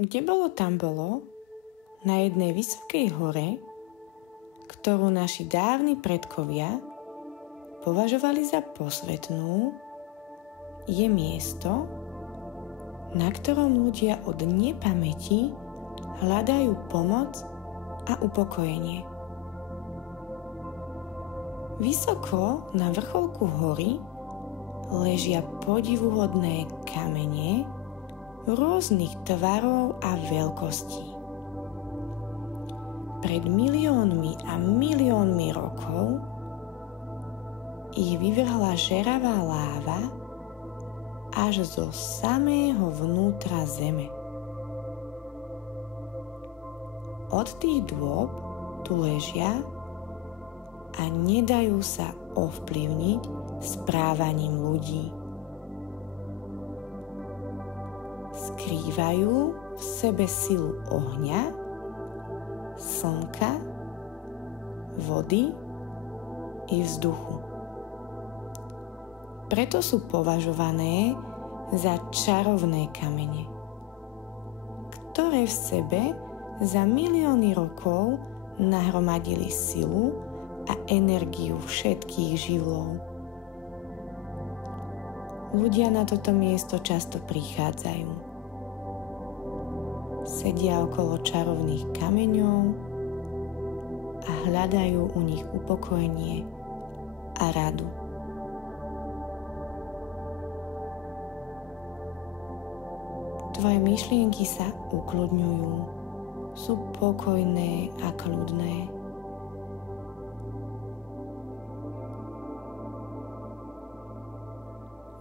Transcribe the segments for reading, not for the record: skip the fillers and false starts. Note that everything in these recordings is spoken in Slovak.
Kde bolo, tam bolo, na jednej vysokej hore, ktorú naši dávni predkovia považovali za posvätnú, je miesto, na ktorom ľudia od nepamäti hľadajú pomoc a upokojenie. Vysoko na vrcholku hory ležia podivuhodné kamene rôznych tvarov a veľkostí. Pred miliónmi a miliónmi rokov ich vyvrhla žeravá láva až zo samého vnútra zeme. Od tých dôb tu ležia a nedajú sa ovplyvniť správaním ľudí. Skrývajú v sebe silu ohňa, slnka, vody i vzduchu. Preto sú považované za čarovné kamene, ktoré v sebe za milióny rokov nahromadili silu a energiu všetkých živlov. Ľudia na toto miesto často prichádzajú. Sedia okolo čarovných kameňov a hľadajú u nich upokojenie a radu. Tvoje myšlienky sa ukľudňujú, sú pokojné a kľudné.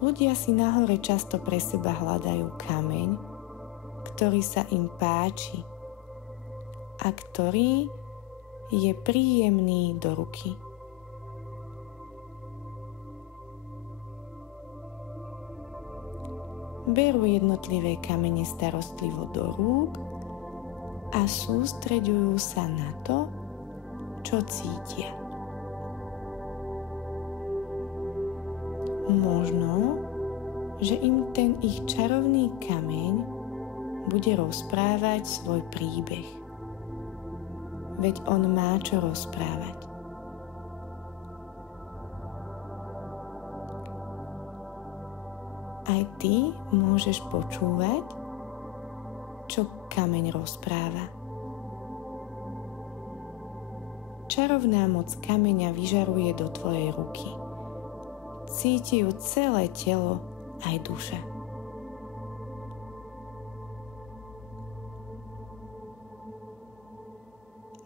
Ľudia si nahore často pre seba hľadajú kameň, ktorý sa im páči a ktorý je príjemný do ruky. Berú jednotlivé kamene starostlivo do rúk a sústreďujú sa na to, čo cítia. Možno, že im ten ich čarovný kameň bude rozprávať svoj príbeh. Veď on má čo rozprávať. Aj ty môžeš počúvať, čo kameň rozpráva. Čarovná moc kameňa vyžaruje do tvojej ruky. Cíti ju celé telo aj duša.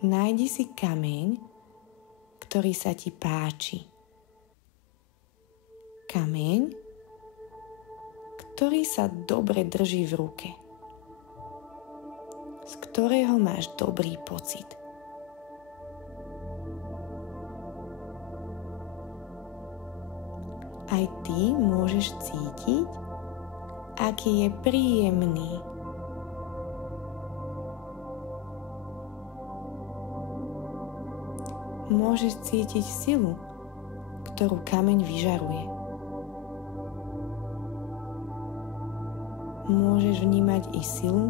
Nájdi si kameň, ktorý sa ti páči. Kameň, ktorý sa dobre drží v ruke, z ktorého máš dobrý pocit. Aj ty môžeš cítiť, aký je príjemný. Môžeš cítiť silu, ktorú kameň vyžaruje. Môžeš vnímať i silu,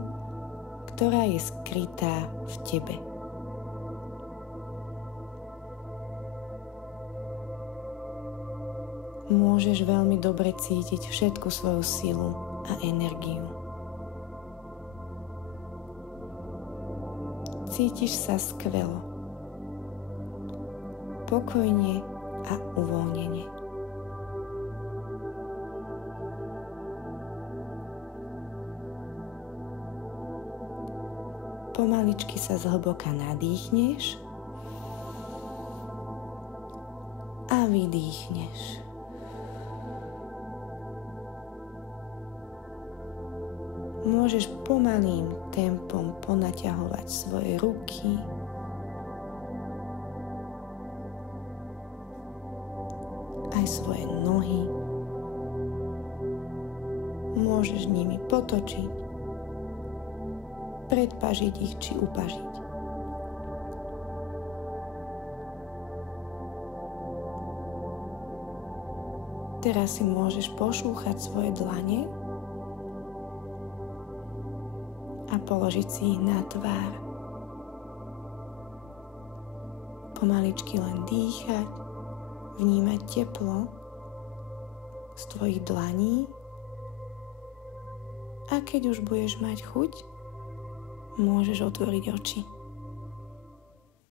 ktorá je skrytá v tebe. Môžeš veľmi dobre cítiť všetku svoju silu a energiu. Cítiš sa skvelo, pokojne a uvoľnene. Pomaličky sa zhlboka nadýchneš a vydýchneš. Môžeš pomalým tempom ponaťahovať svoje ruky, aj svoje nohy. Môžeš nimi potočiť, predpažiť ich či upažiť. Teraz si môžeš pošúchať svoje dlane a položiť si ich na tvár. Pomaličky len dýchať, vnímať teplo z tvojich dlaní a keď už budeš mať chuť, môžeš otvoriť oči.